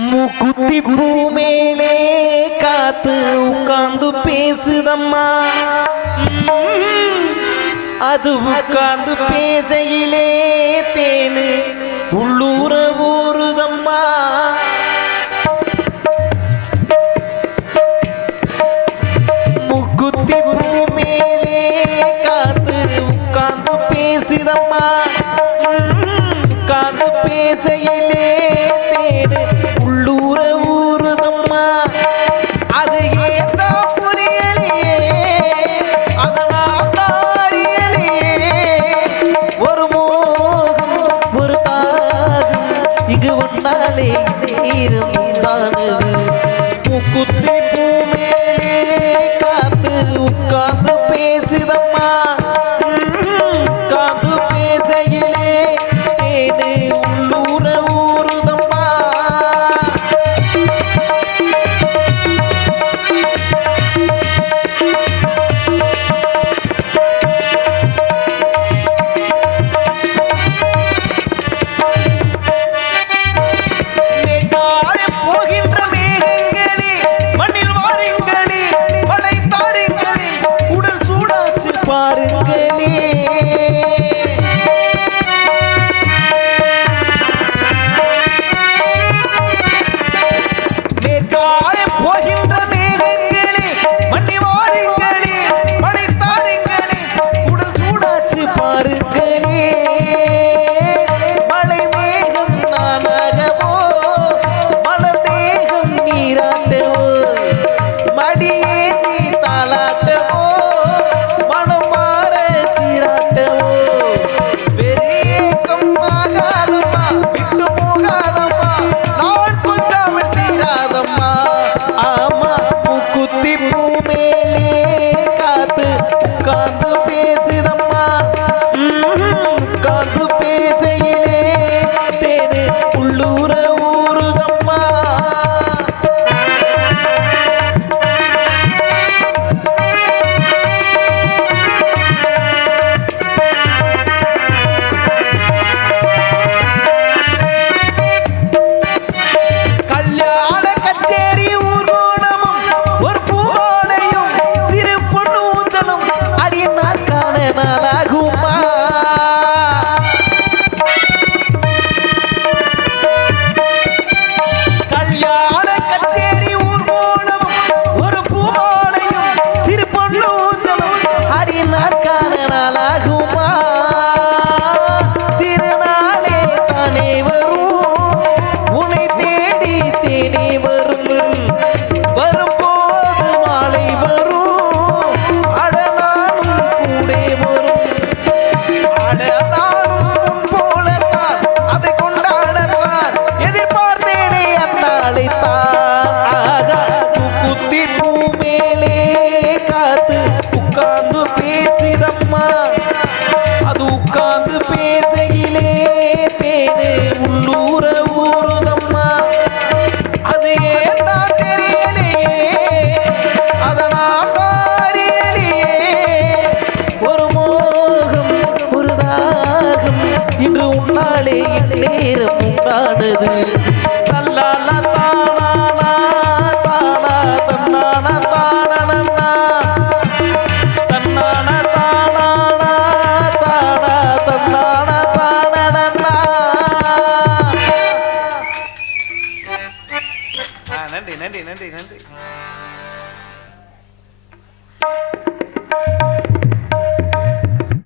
முக்குத்தி பூமேலே காத்து உட்கார்ந்து பேசுதம்மா. அது உட்கார்ந்து பேசையிலே தேனு உள்ளூர ஊறுதம்மா. முக்குத்தி பூமேலே காத்து உட்கார்ந்து பேசுதம்மா. உட்கார்ந்து பேசையிலே அங்கு வந்தாலே நீரும் உண்டானது காத்து உட்கார்ந்து রে ಮೇಲೆ நேரம் காணது. நன்றி நன்றி நன்றி நன்றி.